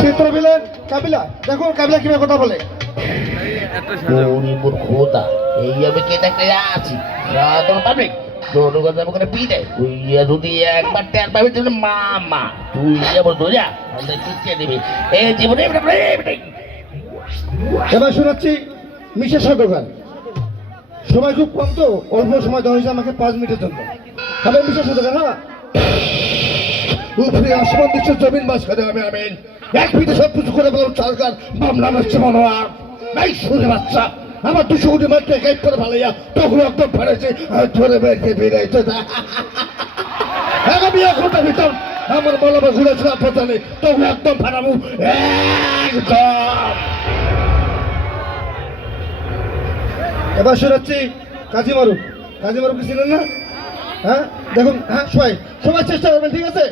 চিত্রবিলের কাবিলা দেখুন কাবিলা কীভাবে কথা বলে। উনি খুব কম তো অল্প সময় দেওয়া আমাকে পাঁচ মিনিটের জন্য। উপরে আসমান দিচ্ছে, জমিন খাতে হবে, আমিন। এক মিনিটে সব কিছু করে বললাম সরকার, মামলা মারছে মনে হয় এই শুনে বাচ্চা, আমার দুশো কোটি মাত্র গাইড করে ভালাইয়া তখন একদম ফেলেছে ধরে বেরকে বেরাইছে আমি এখন ভিতর আমার মলমা ঘুরেছিল পতালে তখন একদম ফাটাবো একদম। এবার শোনাচ্ছি কাজী মারুক কাজী মারুক ছিলেন না? হ্যাঁ দেখুন হ্যাঁ সবাই সবাই চেষ্টা করবেন, ঠিক আছে?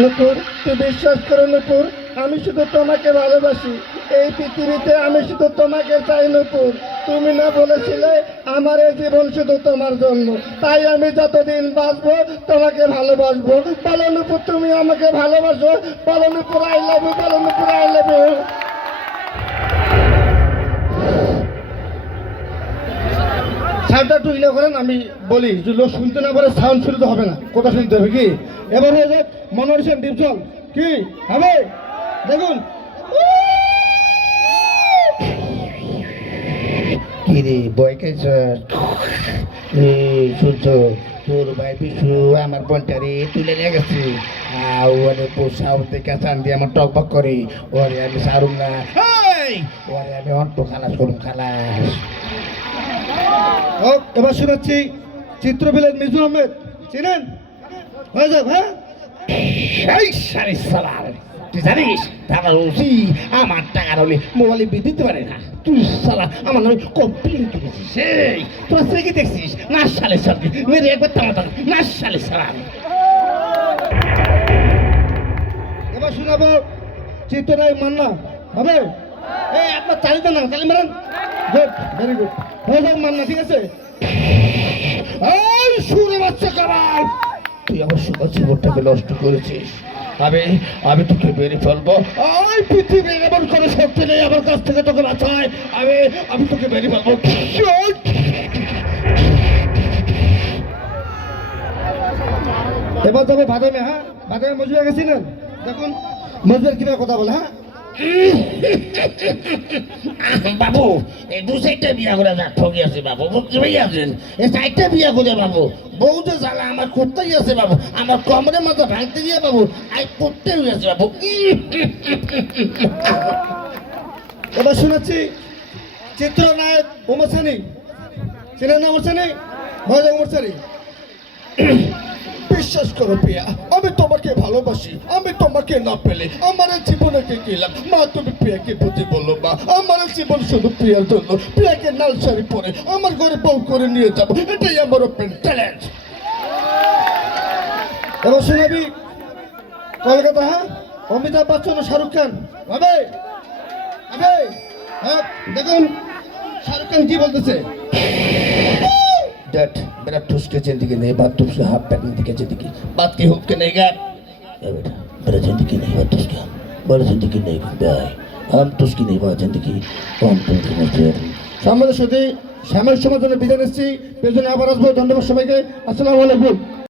নুপুর তুই বিশ্বাস করো নুপুর, আমি শুধু তোমাকে ভালোবাসি। এই পৃথিবীতে আমি শুধু তোমাকে চাই নুপুর। তুমি না বলেছিলে আমার এই জীবন শুধু তোমার জন্য। তাই আমি যতদিন বাঁচবো, তোমাকে ভালোবাসবো। বলো নুপুর, তুমি আমাকে ভালোবাসো। বলো নুপুর আই লাভ বলো আই লাভ সাউন্ডটা একটু ইলে করেন, আমি বলি, যে লোক শুনতে না পারে সাউন্ড শুনতে হবে না। কথা শুনতে হবে কি? এবার হয়ে যাক মনোহর সেন, ডিপজল। কি? হবে? দেখুন। কিরে বয় খাইছ এই শুনছ? তোর ভাই বিশু আমার বোনটারে তুলে নিয়ে গেছে। ওরে পোষাও থেকে চান দিয়ে আমার টকবক করে। ওরে আমি সারুম না! ওরে আমি অন্ট খালাস করুম, খালাস। ও এবার শোনাচ্ছি চিত্র পেলেন মিজু আহমেদ। চিনেন? হয়ে যাক হ্যাঁ? সারি সালার তুই জানিস আমার টাকা হলে মোবাইলে বিয়ে দিতে পারে না। তুই সালা আমার নামে কমপ্লেন করেছিস সেই। তোরা থেকে দেখছিস? না সালে সালে মেরে একবার তামাতা না সালে। সালাম এবার শোনাবো চিত্রনায় মান্না। হবে? এই আপনার চালিত না চালি মারেন। গুড ভেরি গুড হয়ে যাক মান্না ঠিক আছে? এই সুরে বাচ্চা কামাল তুই আমার সকাল জীবনটাকে নষ্ট করেছিস। আমি আমি তোকে মেরে ফেলব ওই পৃথিবীর এমন কোনো শক্তি নেই আমার কাছ থেকে তোকে বাঁচায়। আমি আমি তোকে মেরে ফেলব এবার যাব বাদামে হ্যাঁ? বাদামে মজুর গেছিলেন? দেখুন মজুর কিনা কথা বলে হ্যাঁ? বাবু দু সাইডটা বিয়া করে যা ঠকি আছে বাবু, বুঝতে আছেন এই সাইডটা বিয়া করে বাবু, বউ যে জ্বালা, আমার করতেই আছে বাবু, আমার কমরে মাথা ভাঙতে গিয়ে বাবু, আই করতে গেছে বাবু। এবার শোনাচ্ছি চিত্রনায়ক ওমর সানি চেনেন না ওমর সানি ভয় ওমর সানি বিশ্বাস করো, প্রিয়া। আমি তোমাকে ভালোবাসি, আমি তোমাকে না পেলে আমার এই জীবনে কে গেলাম মা, তুমি প্রিয়াকে বুঝি বলো, মা। আমার জীবন শুধু প্রিয়ার জন্য। প্রিয়াকে নাল শাড়ি পরে আমার ঘরে বউ করে নিয়ে যাব। এটাই আমার ওপেন শোনাবি কলকাতা হ্যাঁ? অমিতাভ বচ্চন শাহরুখ খান। হবে হবে হ্যাঁ দেখুন, শাহরুখ খান কি বলতেছে? डट मेरा ठुस के जिंदगी नहीं बात तुझसे हाथ पैर के जिंदगी बात की हुक के नहीं गया ए बेटा मेरा जिंदगी नहीं बात तुझके मेरा जिंदगी नहीं भाई हम तुझकी नहीं बात जिंदगी हम तुमकी नहीं সম্মানের সাথে শ্যামের সময় জন্য বিদায় নিচ্ছি পেছনে আবার আসবো ধন্যবাদ সবাইকে আসসালামু আলাইকুম